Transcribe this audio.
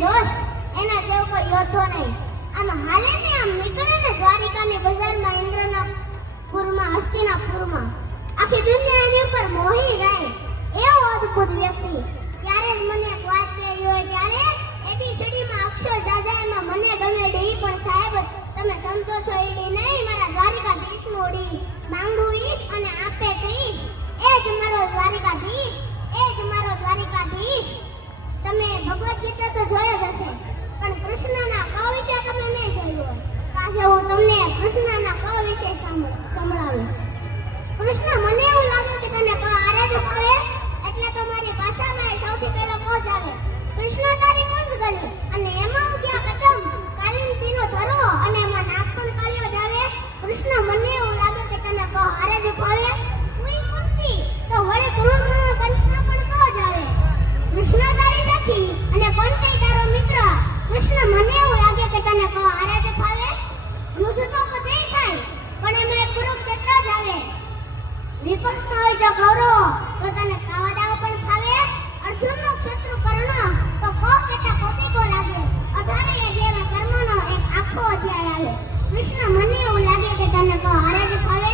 દોસ્ત, એના ચૌકો યોધો નહીં. આમ હાલે ને આમ નીકળે ને દ્વારિકાની બજારમાં, ઇન્દ્રના પુરમાં હસ્તિનાપુરમાં આખી દુનિયા એની ઉપર મોહી જાય. એવો અદ્ભુત વ્યક્તિ. ત્યારે જ મને વાત કરી હોય, ત્યારે એબીસીડીમાં અક્ષર જાજામાં મને ગમે ડી પણ સાહેબ, તમે સમજો છો એડી નહીં, મારા દ્વારિકા કૃષ્ણ ઓડી માંગુ ઈશ અને કૃષ્ણના ક વિશે સાંભળ- સંભળાવીશ કૃષ્ણ, મને એવું લાગે કે તને ક આરે આવે એટલે તો મારી ભાષામાં સૌથી પહેલો ક જ આવે. કૃષ્ણ તારી કોણ ગયું એમાં ઉગ્યા કદમ કાલિંદીનો ધરો અને એમાં નાગપણ કાલ્યો જ આવે કૃષ્ણ મને એવું લાગે કે તને ક આરે જ ફાવે સુઈ કુંતી તો વળી કુરુણનો કંસનો પણ ક જ આવે કૃષ્ણ તારી સખી અને કોણ તારો મિત્ર કૃષ્ણ મને એવું લાગે કે તને ક આરે જ ફાવે યુદ્ધ તો બધે થાય પણ એમાં એક કુરુક્ષેત્ર જ આવે વિપક્ષ હોય જો કૌરવ તો તને કાવાડાઓ પણ ખાવે. અર્જુનનો શત્રુ કર્ણ. તો કો કેતા પોતે કો લાગે. અઢારે અધ્યાયમાં કર્મનો એક આખો અધ્યાય આવે. કૃષ્ણ મને એવું લાગે કે તને કો હારે જ ફાવે